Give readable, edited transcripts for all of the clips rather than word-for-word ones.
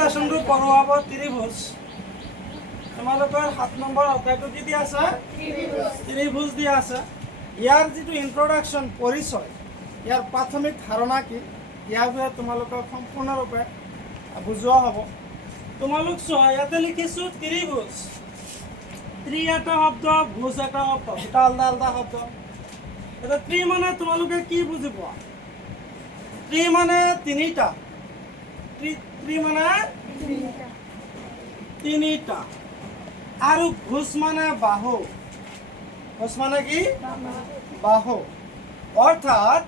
লেচনটো পঢ়োৱাব ত্ৰিভুজ। তোমালোকৰ 7 নম্বৰ অধ্যায়টো কি দিয়া আছে? ত্ৰিভুজ দিয়া আছে। ইয়াৰ যিটো ইন্ট্ৰডাকশ্যন পৰিচয়, ইয়াৰ প্ৰাথমিক ধাৰণা কি, ইয়াৰ বিষয়ে তোমালোকক সম্পূৰ্ণৰূপে বুজোৱা হ'ব। তোমালোক চোৱা, ইয়াতে লিখিছোঁ ত্ৰিভুজ। ত্ৰি এটা শব্দ, ভুজ এটা শব্দ, দুটা আলাদা আলাদা শব্দ। এতিয়া ত্ৰি মানে তোমালোকে কি বুজি পোৱা? ত্ৰি মানে তিনিটা। ত্ৰি মানে তিনিটা। আৰু ভুজ মানে বাহু। ভুজ মানে কি? বাহু। অৰ্থাৎ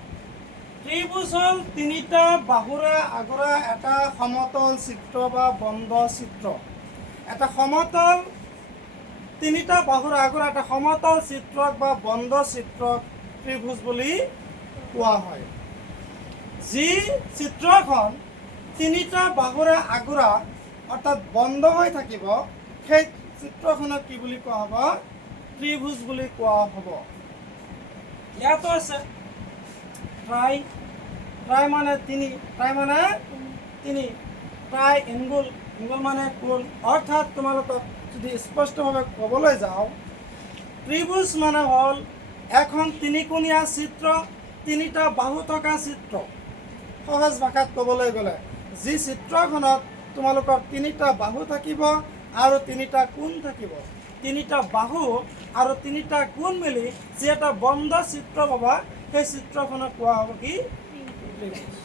ত্ৰিভুজ হ'ল তিনিটা বাহুৰে আগুৰা এটা সমতল চিত্ৰ বা বন্ধ চিত্ৰ। এটা সমতল, তিনিটা বাহুৰে আগুৰা এটা সমতল চিত্ৰক বা বন্ধ চিত্ৰক ত্ৰিভুজ বুলি কোৱা হয়। যি চিত্ৰখন তিনিটা বাহুৰে আগুৰা অৰ্থাৎ বন্ধ হৈ থাকিব, সেই চিত্ৰখনক কি বুলি কোৱা হ'ব? ত্ৰিভুজ বুলি কোৱা হ'ব। ইয়াতো আছে ট্ৰাই। ট্ৰাই মানে তিনি। ট্ৰাই মানে তিনি। Try angle. এংগুল মানে কোণ। অৰ্থাৎ তোমালোকক যদি স্পষ্টভাৱে ক'বলৈ যাওঁ, ত্ৰিভুজ মানে হ'ল এখন তিনিকোণীয়া চিত্ৰ, তিনিটা বাহু থকা চিত্ৰ। সহজ ভাষাত ক'বলৈ গ'লে যি চিত্ৰখনত তোমালোকৰ তিনিটা বাহু থাকিব আৰু তিনিটা কোণ থাকিব, তিনিটা বাহু আৰু তিনিটা কোণ মিলি যি এটা বন্ধ চিত্ৰ পাবা, সেই চিত্ৰখনক কোৱা হ'ব কি? ত্ৰিভুজ।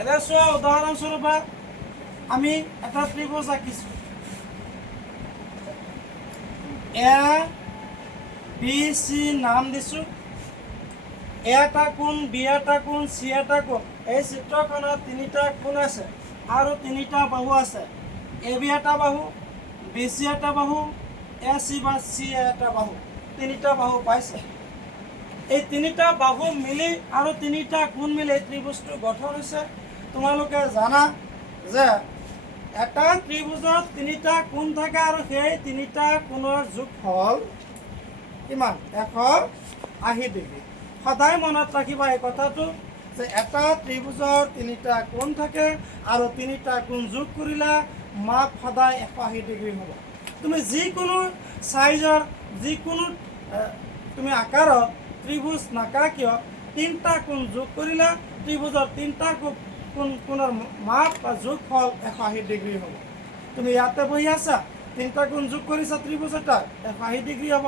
এতিয়া চোৱা, উদাহৰণস্বৰূপে আমি এটা ত্ৰিভুজ আঁকিছোঁ। এ বি চি নাম দিছোঁ। এ এটা কোণ, বি এটা কোণ, চি এটা কোণ। এই চিত্ৰখনত তিনিটা কোণ আছে আৰু তিনিটা বাহু আছে। এ বি এটা বাহু, বি চি এটা বাহু, এ চি বা চি এটা বাহু। তিনিটা বাহু পাইছে। এই তিনিটা বাহু মিলি আৰু তিনিটা কোণ মিলি ত্ৰিভুজটো গঠন হৈছে। তোমালোকে জানা যে এটা ত্ৰিভুজত তিনিটা কোণ থাকে আৰু সেই তিনিটা কোণৰ যোগফল কিমান? 180 ডিগ্ৰী। সদায় মনত ৰাখিবা এই কথাটো যে এটা ত্ৰিভুজৰ তিনিটা কোণ থাকে আৰু তিনিটা কোণ যোগ কৰিলে মাপ সদায় 180 ডিগ্ৰী হ'ব। তুমি যিকোনো চাইজৰ, যিকোনো তুমি আকাৰত ত্ৰিভুজ নাকা কিয়, তিনিটা কোণ যোগ কৰিলে ত্ৰিভুজৰ তিনিটা কোণৰ মাপ বা যোগফল 180 ডিগ্ৰী হ'ব। তুমি ইয়াতে বহি আছা, তিনিটা কোণ যোগ কৰিছা ত্ৰিভুজ এটা, 180 ডিগ্ৰী হ'ব।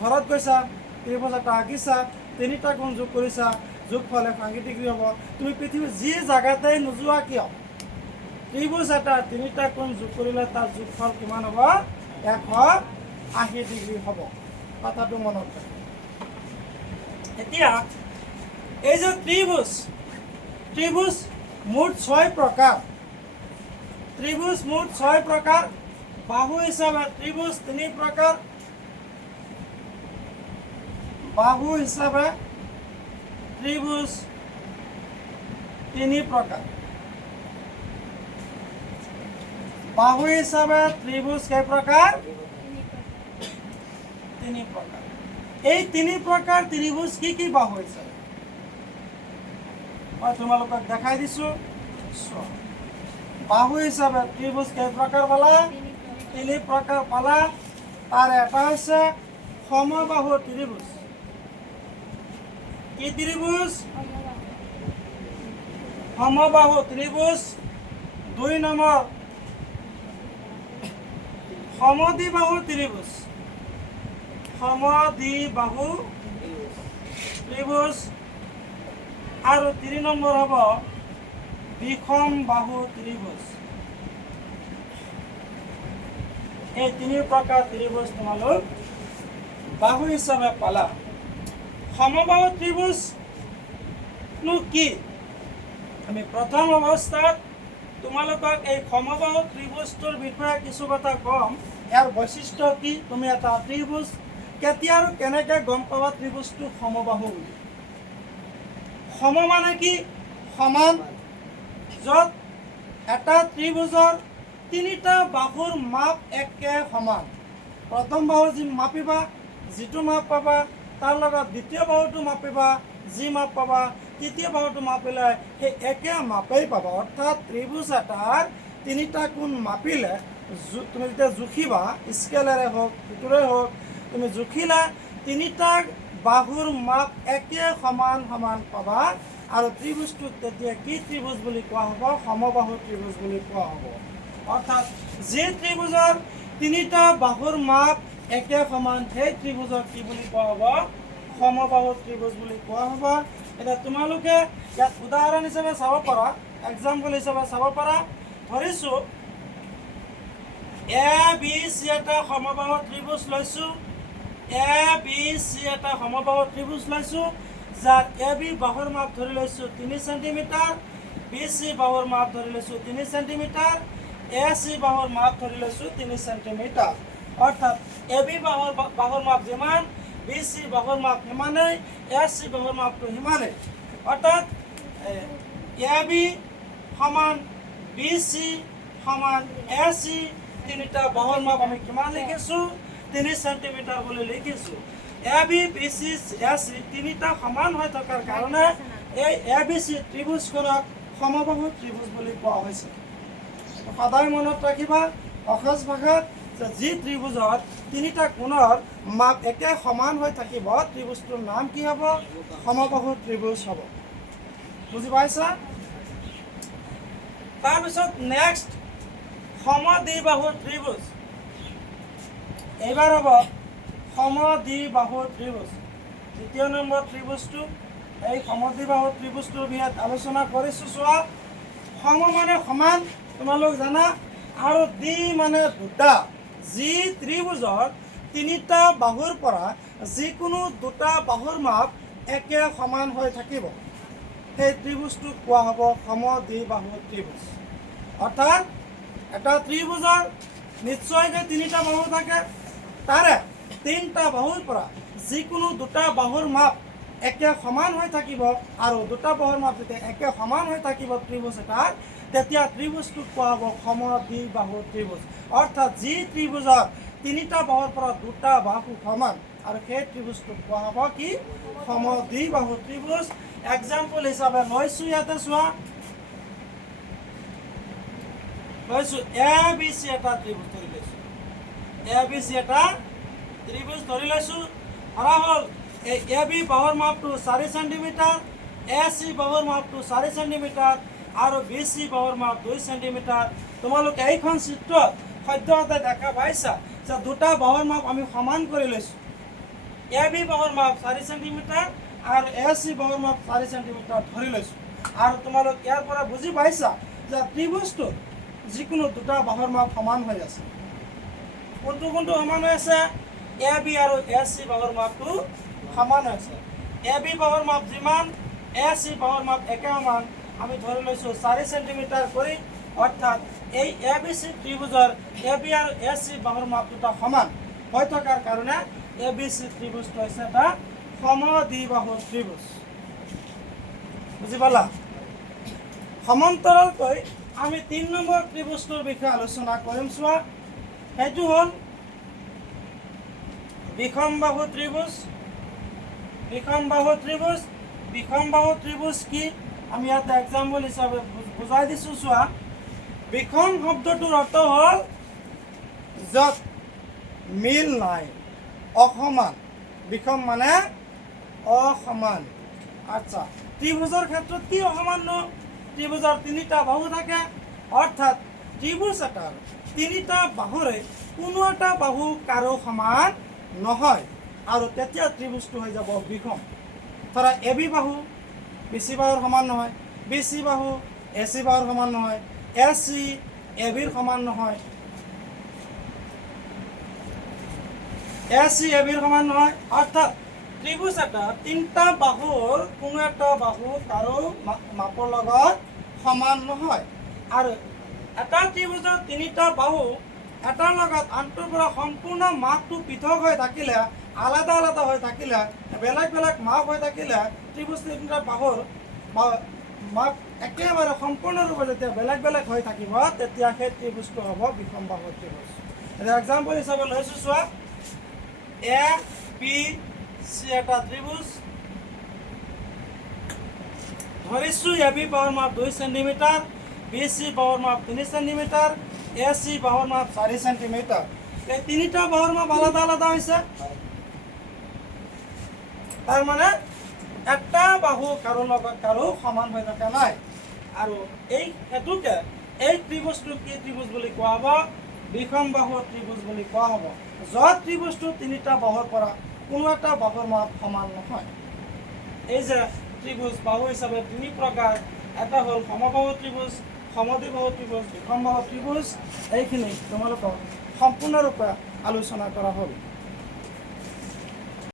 ঘৰত গৈছা, ত্ৰিভুজ এটা আঁকিছা, তিনিটা কোণ যোগ কৰিছা, যোগফল 180 ডিগ্ৰী হ'ব। তুমি পৃথিৱীৰ যি জেগাতেই নোযোৱা কিয়, ত্ৰিভুজ এটা তিনিটা কোণ যোগ কৰিলে তাৰ যোগফল কিমান হ'ব? 180 ডিগ্ৰী হ'ব। কথাটো মনত ৰাখিবা। এতিয়া এই যে ত্ৰিভুজ, ত্ৰিভুজ মুঠ 6 প্ৰকাৰ। ত্ৰিভুজ মুঠ 6 প্ৰকাৰ। বাহু হিচাপে ত্ৰিভুজ 3 প্ৰকাৰ। বাহু হিচাপে ত্ৰিভুজ 3 প্ৰকাৰ। বাহু হিচাপে ত্ৰিভুজ কেই প্ৰকাৰ? 3 প্ৰকাৰ। এই 3 প্ৰকাৰ ত্ৰিভুজ কি কি বাহু হিচাপে মই তোমালোকক দেখাই দিছোঁ। বাহু হিচাপে ত্ৰিভুজ কেই প্ৰকাৰ পালা? 3 প্ৰকাৰ পালা। তাৰ এটা হৈছে সমবাহু ত্ৰিভুজ। কি ত্ৰিভুজ? সমবাহু ত্ৰিভুজ। 2 নম্বৰ সমদ্বিবাহু ত্ৰিভুজ। সমদ্বিবাহু ত্ৰিভুজ। আৰু 3 নম্বৰ হ'ব বিষমবাহু ত্ৰিভুজ। এই 3 প্ৰকাৰ ত্ৰিভুজ তোমালোক বাহু হিচাপে পালা। সমবাহু ত্ৰিভুজনো কি? আমি প্ৰথম অৱস্থাত তোমালোকক এই সমবাহু ত্ৰিভুজটোৰ বিষয়ে কিছু কথা ক'ম। ইয়াৰ বৈশিষ্ট্য কি, তুমি এটা ত্ৰিভুজ কেতিয়া আৰু কেনেকৈ গম পাবা ত্ৰিভুজটো সমবাহু বুলি। সম মানে কি? সমান। য'ত এটা ত্ৰিভুজৰ তিনিটা বাহুৰ মাপ একে সমান। প্ৰথম বাহু যি মাপিবা, যিটো মাপ পাবা তাৰ লগত দ্বিতীয় বাহুটো মাপিবা, যি মাপ পাবা তৃতীয় বাহুটো মাপিলে সেই একে মাপেই পাবা। অৰ্থাৎ ত্ৰিভুজ এটাৰ তিনিটা কোণ মাপিলে তুমি যেতিয়া জুখিবা স্কেলেৰে হওক সুতোৰে হওক তুমি জুখিলা তিনিটা বাহুৰ মাপ একে সমান সমান পাবা আৰু ত্ৰিভুজটোক তেতিয়া কি ত্ৰিভুজ বুলি কোৱা হ'ব? সমবাহু ত্ৰিভুজ বুলি কোৱা হ'ব। অৰ্থাৎ যি ত্ৰিভুজৰ তিনিটা বাহুৰ মাপ একে সমান সেই ত্ৰিভুজক কি বুলি কোৱা হ'ব? সমবাহু ত্ৰিভুজ বুলি কোৱা হ'ব। এতিয়া তোমালোকে ইয়াত উদাহৰণ হিচাপে চাব পাৰা, এক্সাম্পল হিচাপে চাব পাৰা। ধৰিছোঁ এ বি চি এটা সমবাহু ত্ৰিভুজ লৈছোঁ। এ বি চি এটা সমবাহু ত্ৰিভুজ লৈছোঁ, যাৰ এ বি বাহুৰ মাপ ধৰি লৈছোঁ 3 চেণ্টিমিটাৰ, বি চি বাহুৰ মাপ ধৰি লৈছোঁ 3 চেণ্টিমিটাৰ, এ চি বাহুৰ মাপ ধৰি লৈছোঁ 3 চেণ্টিমিটাৰ। অৰ্থাৎ এ বি বাহুৰ মাপ যিমান বি চি বাহুৰ মাপ সিমানেই, এ চি বাহুৰ মাপটো সিমানেই। অৰ্থাৎ এ বি সমান বি চি সমান এ চি, তিনিটা বাহুৰ মাপ আমি কিমান লিখিছোঁ? 3 চেণ্টিমিটাৰ বুলি লিখিছোঁ। A B B C A C তিনিটা সমান হৈ থকাৰ কাৰণে এই এ বি চি ত্ৰিভুজখনক সমবাহু ত্ৰিভুজ বুলি কোৱা হৈছে। সদায় মনত ৰাখিবা সহজ ভাষাত যে যি ত্ৰিভুজত তিনিটা কোণৰ মাপ একে সমান হৈ থাকিব ত্ৰিভুজটোৰ নাম কি হ'ব? সমবাহু ত্ৰিভুজ হ'ব। বুজি পাইছা? তাৰপিছত নেক্সট সমদ্বিবাহু ত্ৰিভুজ। এইবাৰ হ'ব সমদ্বিবাহু ত্ৰিভুজ। দ্বিতীয় নম্বৰ ত্ৰিভুজটো এই সমদ্বিবাহু ত্ৰিভুজটোৰ বিষয়ে আলোচনা কৰিছোঁ। চোৱা, সম মানে সমান তোমালোক জানা, আৰু দ্বি মানে দুটা। যি ত্ৰিভুজৰ তিনিটা বাহুৰ পৰা যিকোনো দুটা বাহুৰ মাপ একে সমান হৈ থাকিব সেই ত্ৰিভুজটোক কোৱা হ'ব সমদ্বিবাহু ত্ৰিভুজ। অৰ্থাৎ এটা ত্ৰিভুজৰ নিশ্চয়কৈ তিনিটা বাহু থাকে, তাৰে তিনিটা বাহুৰ পৰা যিকোনো দুটা বাহুৰ মাপ একে সমান হৈ থাকিব আৰু দুটা বাহুৰ মাপ যেতিয়া একে সমান হৈ থাকিব ত্ৰিভুজ এটাৰ, তেতিয়া ত্ৰিভুজটোক কোৱা হ'ব সমদ্বিবাহু ত্ৰিভুজ। অৰ্থাৎ যি ত্ৰিভুজৰ তিনিটা বাহুৰ পৰা দুটা বাহু সমান আৰু সেই ত্ৰিভুজটোক কোৱা হ'ব কি? সমদ্বিবাহু ত্ৰিভুজ। এক্সাম্পল হিচাপে লৈছোঁ, ইয়াতে চোৱা লৈছোঁ এ বি চি এটা ত্ৰিভুজ ধৰি লৈছোঁ। এ বি চি এটা ত্ৰিভুজ ধৰি লৈছোঁ। ধৰা হ'ল এই এ বি বাহুৰ মাপটো 4 চেণ্টিমিটাৰ, এ চি বাহুৰ মাপটো 4 চেণ্টিমিটাৰ আৰু বি চি বাহুৰ মাপ 2 চেণ্টিমিটাৰ। তোমালোকে এইখন চিত্ৰত সদ্যহতে দেখা পাইছা যে দুটা বাহুৰ মাপ আমি সমান কৰি লৈছোঁ। এ বি বাহুৰ মাপ 4 চেণ্টিমিটাৰ আৰু এ চি বাহুৰ মাপ 4 চেণ্টিমিটাৰ ধৰি লৈছোঁ। আৰু তোমালোক ইয়াৰ পৰা বুজি পাইছা যে ত্ৰিভুজটোত যিকোনো দুটা বাহুৰ মাপ সমান হৈ আছে। কোনটো কোনটো সমান হৈ আছে? এ বি আৰু এ চি বাহুৰ মাপটো সমান হৈ আছে। এ বি বাহুৰ মাপ যিমান, এ চি বাহুৰ মাপ একে সমান। আমি ধৰি লৈছোঁ 4 চেণ্টিমিটাৰ কৰি। অৰ্থাৎ এই A B C ত্ৰিভুজৰ A B আৰু এ চি বাহুৰ মাপ দুটা সমান হৈ থকাৰ কাৰণে এ বি চি ত্ৰিভুজটো হৈছে এটা সমদ্বিবাহু ত্ৰিভুজ। বুজি পালা? সমান্তৰালকৈ আমি 3 নম্বৰ ত্ৰিভুজটোৰ বিষয়ে আলোচনা কৰিম। চোৱা, সেইটো হ'ল বিষমবাহু ত্ৰিভুজ। বিষমবাহু ত্ৰিভুজ, বিষমবাহু ত্ৰিভুজ কি আমি ইয়াতে এক্সাম্পল হিচাপে বুজাই দিছোঁ। চোৱা, বিষম শব্দটোৰ অৰ্থ হ'ল য'ত মিল নাই, অসমান। বিষম মানে অসমান। আচ্ছা, ত্ৰিভুজৰ ক্ষেত্ৰত কি অসমান ন? ত্ৰিভুজৰ তিনিটা বাহু থাকে। অৰ্থাৎ ত্ৰিভুজ এটাৰ তিনিটা বাহুৰে কোনো এটা বাহু কাৰো সমান নহয় আৰু তেতিয়া ত্ৰিভুজটো হৈ যাব বিষম। ধৰা এ বি বাহু বি চি বাহুৰ সমান নহয়, বি চি বাহু এ চি বাহুৰ সমান নহয়, এ চি এ বিৰ সমান নহয়, এ চি এ বিৰ সমান নহয়। অৰ্থাৎ ত্ৰিভুজ এটা তিনিটা বাহুৰ কোনো এটা বাহু কাৰো মাপৰ লগত সমান নহয়। আৰু এটা ত্ৰিভুজৰ তিনিটা বাহু এটাৰ লগত আনটোৰ পৰা সম্পূৰ্ণ মাপটো পৃথক হৈ থাকিলে, আলাদা আলাদা হৈ থাকিলে, বেলেগ বেলেগ মাপ হৈ থাকিলে, ত্ৰিভুজ তিনিটা বাহুৰ মাপ একেবাৰে সম্পূৰ্ণৰূপে যেতিয়া বেলেগ বেলেগ হৈ থাকিব তেতিয়া সেই ত্ৰিভুজটো হ'ব বিষমবাহু ত্ৰিভুজ। এতিয়া এক্সাম্পল হিচাপে লৈছোঁ, চোৱা, এ বি চি এটা ত্ৰিভুজ। ধৰিছোঁ এ বি বাহুৰ মাপ 2 চেণ্টিমিটাৰ, বি চি বাহুৰ মাপ 3 চেণ্টিমিটাৰ, এ চি বাহুৰ মাপ 4 চেণ্টিমিটাৰ। এই তিনিটা বাহুৰ মাপ আলাদা আলাদা হৈছে। তাৰমানে এটা বাহু কাৰো লগত কাৰো সমান হৈ থকা নাই। আৰু এই হেতুকে এই ত্ৰিভুজটোক কি ত্ৰিভুজ বুলি কোৱা হ'ব? বিষম বাহু ত্ৰিভুজ বুলি কোৱা হ'ব। য'ত ত্ৰিভুজটো তিনিটা বাহুৰ পৰা কোনো এটা বাহুৰ মাপ সমান নহয়। এই যে ত্ৰিভুজ বাহু হিচাপে তিনি প্ৰকাৰ, এটা হ'ল সমবাহু ত্ৰিভুজ, সমদ্বিবাহু ত্ৰিভুজ, বিষম বাহু ত্ৰিভুজ। এইখিনি তোমালোকক সম্পূৰ্ণৰূপে আলোচনা কৰা হ'ল।